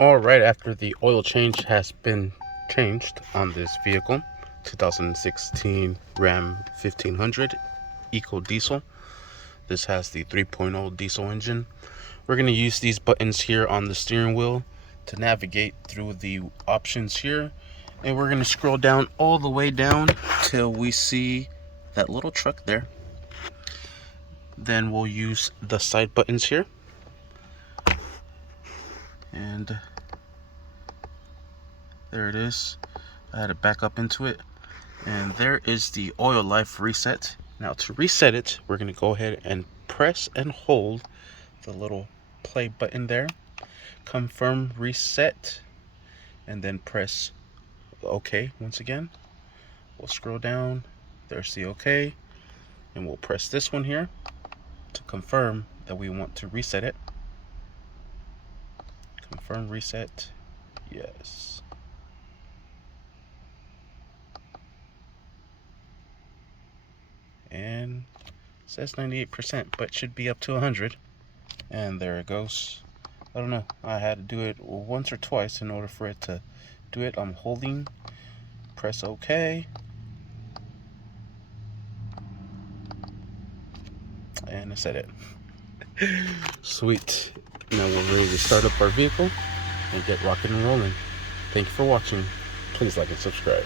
All right, after the oil change has been changed on this vehicle, 2016 Ram 1500 Eco Diesel. This has the 3.0 diesel engine. We're going to use these buttons here on the steering wheel to navigate through the options here. And we're going to scroll down all the way down till we see that little truck there. Then we'll use the side buttons here. And there it is. I had to back up into it. And there is the oil life reset. Now to reset it, we're going to go ahead and press and hold the little play button there. Confirm reset. And then press OK once again. We'll scroll down. There's the OK. And we'll press this one here to confirm that we want to reset it. Confirm reset. Yes. And it says 98%, but should be up to 100. And there it goes. I don't know. I had to do it once or twice in order for it to do it. I'm holding. Press OK. And I said it. Sweet. Now we're ready to start up our vehicle and get rocking and rolling. Thank you for watching. Please like and subscribe.